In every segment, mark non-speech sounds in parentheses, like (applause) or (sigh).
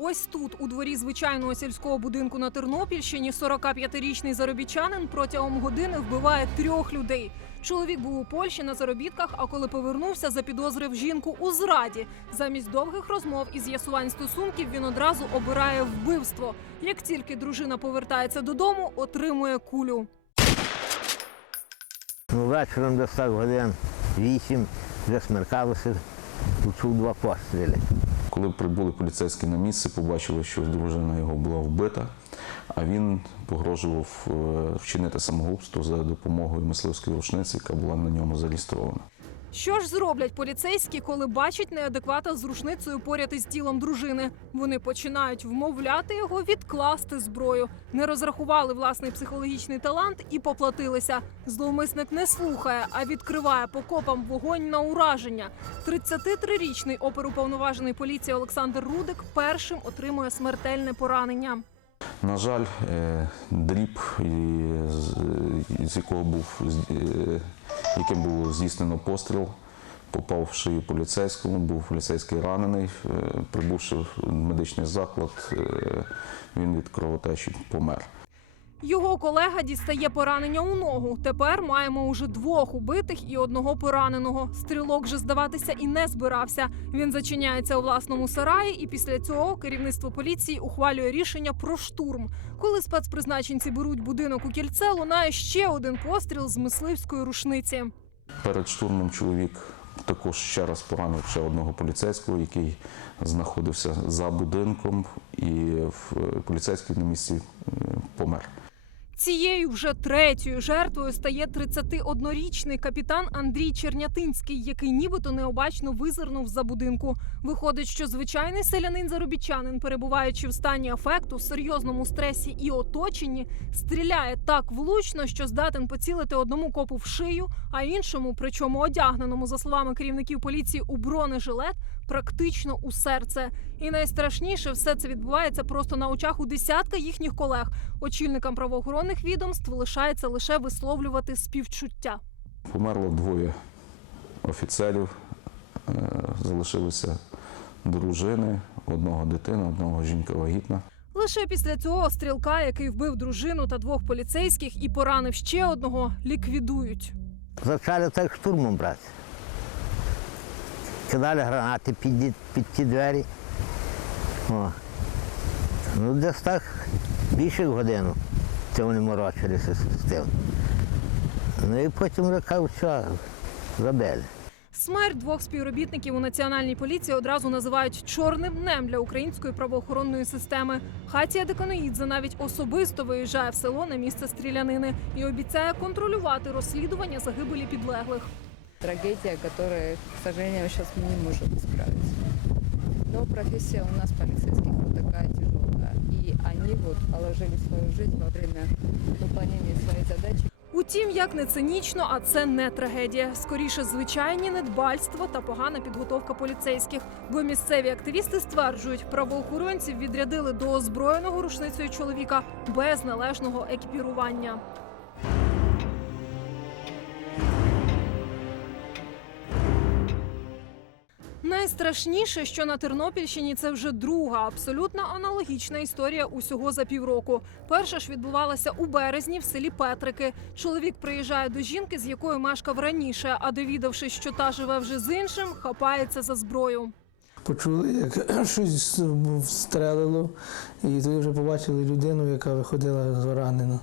Ось тут, у дворі звичайного сільського будинку на Тернопільщині, 45-річний заробітчанин протягом години вбиває трьох людей. Чоловік був у Польщі на заробітках, а коли повернувся, запідозрив жінку у зраді. Замість довгих розмов і з'ясувань стосунків він одразу обирає вбивство. Як тільки дружина повертається додому, отримує кулю. Вечором десь так годин вісім, смеркалося, почув два постріли. Коли прибули поліцейські на місце, побачили, що дружина його була вбита, а він погрожував е, вчинити самогубство за допомогою мисливської рушниці, яка була на ньому зареєстрована. Що ж зроблять поліцейські, коли бачать неадеквата з рушницею поряд із тілом дружини? Вони починають вмовляти його відкласти зброю. Не розрахували власний психологічний талант і поплатилися. Зловмисник не слухає, а відкриває по копам вогонь на ураження. 33-річний оперуповноважений поліції Олександр Рудик першим отримує смертельне поранення. На жаль, е, дріб, з- з якого був е, яким було здійснено постріл, попав в шию поліцейському, був поліцейський ранений. Е, Прибувши в медичний заклад, е, він від кровотечі помер. Його колега дістає поранення у ногу. Тепер маємо уже двох убитих і одного пораненого. Стрілок же здаватися і не збирався. Він зачиняється у власному сараї, і після цього керівництво поліції ухвалює рішення про штурм. Коли спецпризначенці беруть будинок у кільце, лунає ще один постріл з мисливської рушниці. Перед штурмом чоловік також ще раз поранив ще одного поліцейського, який знаходився за будинком, і в- поліцейський на місці е, помер. Цією вже третьою жертвою стає 31-річний капітан Андрій Чернятинський, який нібито необачно визирнув за будинку. Виходить, що звичайний селянин-заробітчанин, перебуваючи в стані афекту, серйозному стресі і оточенні, стріляє так влучно, що здатен поцілити одному копу в шию, а іншому, причому одягненому, за словами керівників поліції, у бронежилет, практично у серце. І найстрашніше все це відбувається просто на очах у десятка їхніх колег. Очільникам правоохоронних відомств лишається лише висловлювати співчуття. Померло двоє офіцерів, е, залишилися дружини, одного дитина, одного жінка вагітна. Лише після цього стрілка, який вбив дружину та двох поліцейських і поранив ще одного, ліквідують. Почали так штурмом брати. Кидали гранати під, під ті двері. О. Ну, десь так більше годину це вони морочилися з тим. Ну і потім река все, забили. Смерть двох співробітників у національній поліції одразу називають чорним днем для української правоохоронної системи. Хатія Деканоїдзе навіть особисто виїжджає в село на місце стрілянини і обіцяє контролювати розслідування загибелі підлеглих. трагедия, которая, к сожалению, сейчас мы не можем исправить. Но профессия у нас полицейских вот такая тяжелая. Они вот положили свою жизнь во время выполнения своей задачи. Утім, як не цинічно, а це не трагедія. Скоріше, звичайні недбальство та погана підготовка поліцейських. Бо місцеві активісти стверджують, правоохоронців відрядили до озброєного рушницею чоловіка без належного екіпірування. Найстрашніше, що на Тернопільщині це вже друга, абсолютно аналогічна історія усього за півроку. Перша ж відбувалася у березні в селі Петрики. Чоловік приїжджає до жінки, з якою мешкав раніше, а довідавшись, що та живе вже з іншим, хапається за зброю. Почули, як (clears throat) щось встрелило, і тоді вже побачили людину, яка виходила ранена.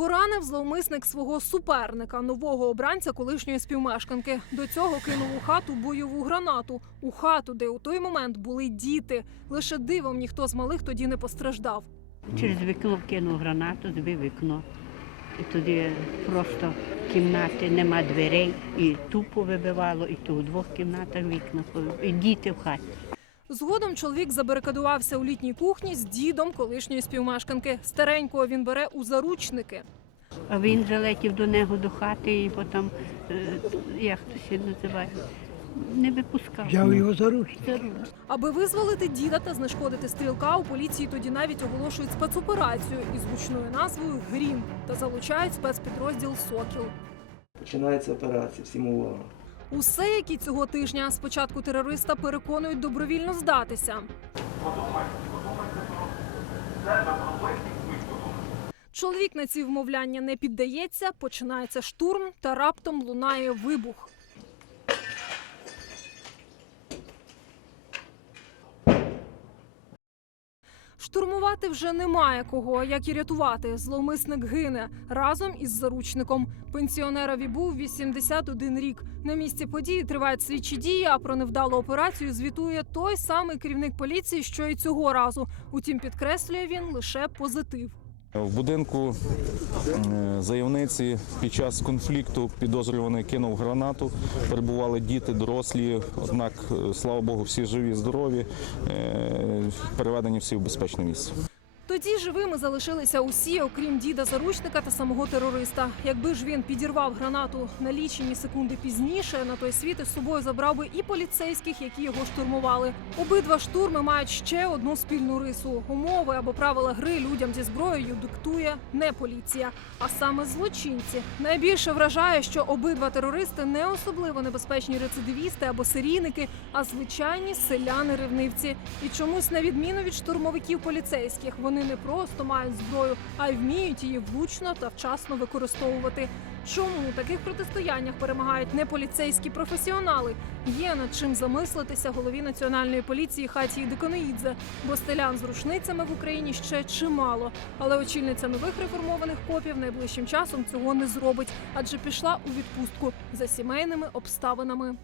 Поранив зловмисник свого суперника, нового обранця колишньої співмешканки. До цього кинув у хату бойову гранату. У хату, де у той момент були діти. Лише дивом ніхто з малих тоді не постраждав. Через вікно вкинув гранату, збив вікно. І тоді просто в кімнаті нема дверей, і тупо вибивало, і то у двох кімнатах вікна, і діти в хаті. Згодом чоловік забарикадувався у літній кухні з дідом колишньої співмешканки. Старенького він бере у заручники. А він залетів до нього до хати і потім, е, як то називає, не випускав. Взяв його за. За руки. Аби визволити діда та знешкодити стрілка, у поліції тоді навіть оголошують спецоперацію із гучною назвою Грім та залучають спецпідрозділ Сокіл. Починається операція, всім увага. Усе, які цього тижня спочатку терориста переконують добровільно здатися. Подумайте, подумайте Чоловік на ці вмовляння не піддається, починається штурм та раптом лунає вибух. Штурмувати вже немає кого, як і рятувати. Зловмисник гине разом із заручником. Пенсіонерові був 81 рік. На місці події тривають слідчі дії. А про невдалу операцію звітує той самий керівник поліції, що й цього разу. Утім, підкреслює він лише позитив. В будинку заявниці під час конфлікту підозрюваний кинув гранату. Перебували діти, дорослі. Однак, е, слава Богу, всі живі, здорові, е, переведені всі в безпечне місце. Тоді живими залишилися усі, окрім діда заручника та самого терориста. Якби ж він підірвав гранату на лічені секунди пізніше, на той світ із собою забрав би і поліцейських, які його штурмували. Обидва штурми мають ще одну спільну рису: умови або правила гри людям зі зброєю диктує не поліція, а саме злочинці. Найбільше вражає, що обидва терористи не особливо небезпечні рецидивісти або серійники, а звичайні селяни-ревнивці. І чомусь, на відміну від штурмовиків поліцейських, вони не просто мають зброю, а й вміють її влучно та вчасно використовувати. Чому у таких протистояннях перемагають не поліцейські професіонали? Є над чим замислитися голові національної поліції Хатії Деконеїдзе, бо селян з рушницями в Україні ще чимало. Але очільниця нових реформованих копів найближчим часом цього не зробить, адже пішла у відпустку за сімейними обставинами.